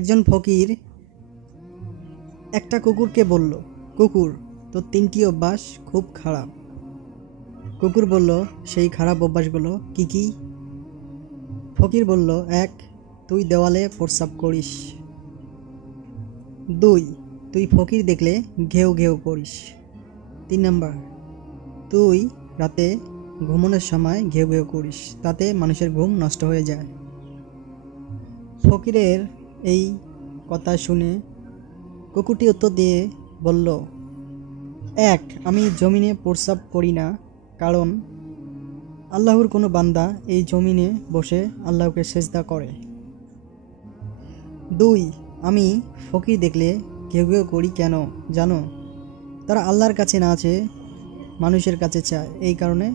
একজন ফকির একটা কুকুরকে বলল, কুকুর, তোর 3টি অভ্যাস খুব খারাপ। কুকুর বলল, সেই খারাপ অভ্যাসগুলো কি কি? ফকির বলল, 1, তুই দেওয়ালে প্রস্রাব করিস। 2, তুই ফকির দেখলে ঘেউ ঘেউ করিস। 3 নাম্বার, তুই রাতে ঘুমানোর সময় ঘেউ ঘেউ করিস, তাতে মানুষের ঘুম নষ্ট হয়ে যায়। ফকিরের এই কথা শুনে কুকুরটি উত্তর দিয়ে বলল, 1, আমি জমিনে প্রস্রাব করি না, কারণ আল্লাহর কোনো বান্দা এই জমিনে বসে আল্লাহকে সেজদা করে। 2, আমি ফকির দেখলে ঘেউ ঘেউ করি কেন জানো? তারা আল্লাহর কাছে না চেয়ে মানুষের কাছে চায়, এই কারণে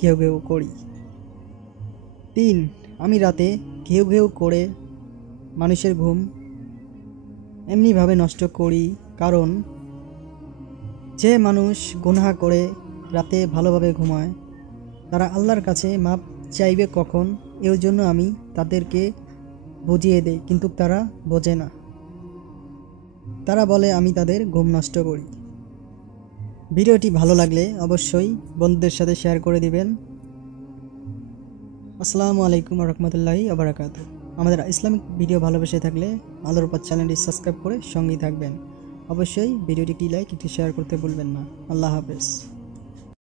ঘেউ ঘেউ করি। 3, আমি রাতে ঘেউ ঘেউ করে মানুষের ঘুম এমনিভাবে নষ্ট করি, কারণ যে মানুষ গুনাহ করে রাতে ভালোভাবে ঘুমায় তারা আল্লাহর কাছে মাপ চাইবে কখন, এর জন্য আমি তাদেরকে বুঝিয়ে দেই, কিন্তু তারা বোঝে না। তারা বলে আমি তাদের ঘুম নষ্ট করি। ভিডিওটি ভালো লাগলে অবশ্যই বন্ধুদের সাথে শেয়ার করে দিবেন। আসসালামু আলাইকুম রহমতুল্লাহি ওয়া বারাকাতুহু। আমাদের ইসলামিক ভিডিও ভালোবেসে থাকলে আলোর উপর চ্যানেলটি সাবস্ক্রাইব করে সঙ্গেই থাকবেন। অবশ্যই ভিডিওটি একটি লাইক একটি শেয়ার করতে ভুলবেন না। আল্লাহ হাফেজ।